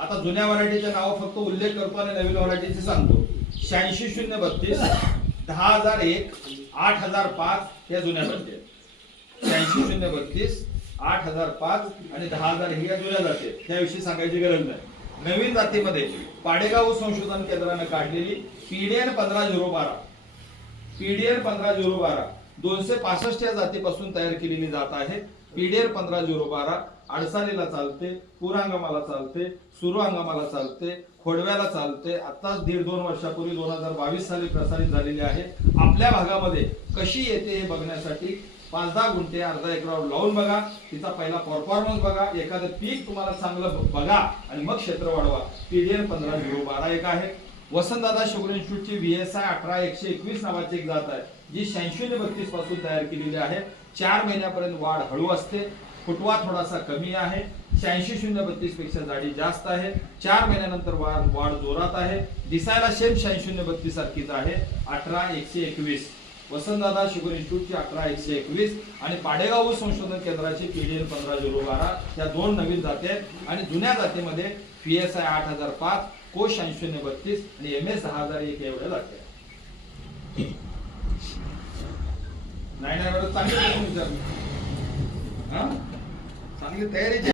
आता जुन्या व्हरायटीचे नाव फक्त उल्लेख करतो आणि नवीन व्हरायटीचे सांगतो. शहाऐंशी शून्य बत्तीस दहा हजार एक आठ हजार पाच या जुन्या जाती आहेत. शहाऐंशी शून्य बत्तीस आठ हजार पाच आणि दहा हजार ही या जुन्या जाती आहेत. त्याविषयी सांगायची गरज नाही. नवीन जातीमध्ये पाडेगाव संशोधन केंद्रानं काढलेली पीडीएन पंधरा झिरो बारा. पीडीएन पंधरा झिरो बारा. दोनशे पासष्ट या जातीपासून तयार केलेली जात आहे. पीडीएन पंधरा झिरो बारा अडसालीला चालते पूर हंगामाला चालते सुरू हंगामाला चालते खोडव्याला चालते. आत्ताच दीड दोन वर्षापूर्वी दोन हजार बावीस साली प्रसारित झालेली आहे. आपल्या भागामध्ये कशी येते हे बघण्यासाठी पाच दहा गुंठे अर्धा एकरावर लावून बघा. तिचा पहिला परफॉर्मन्स बघा. एखादं पीक तुम्हाला चांगलं बघा आणि मग क्षेत्र वाढवा. पीडीएन पंधरा झिरो बारा एक आहे. वसंतदादा शुगर इन्स्टिट्यूटची व्ही एस आय अठरा एकशे एकवीस नावाची एक जात आहे जी शहाऐंशी बत्तीसपासून तयार केलेली आहे. चार महिन्यापर्यंत वाढ हळू असते फुटवा थोडासा कमी आहे शहाऐंशी शून्य बत्तीसपेक्षा जाडी जास्त आहे. चार महिन्यानंतर वाढ वाढ जोरात आहे दिसायला शेम शहाऐंशी शून्य बत्तीस सारखीच आहे अठरा एकशे एकवीस. वसंतदादा शुगर इन्स्टिट्यूटची अकरा एकशे एकवीस आणि पाडेगाव संशोधन केंद्राची पीडीएन पंधरा झिरो बारा या दोन नवीन जाती आहेत. आणि जुन्या जातीमध्ये पी एस आय आठ हजार पाच कोश ऐंशी शून्य बत्तीस आणि एम एस दहा हजार एक एवढ्या जाते नाही नाही बरं चांगली प्रश्न चांगली तयारी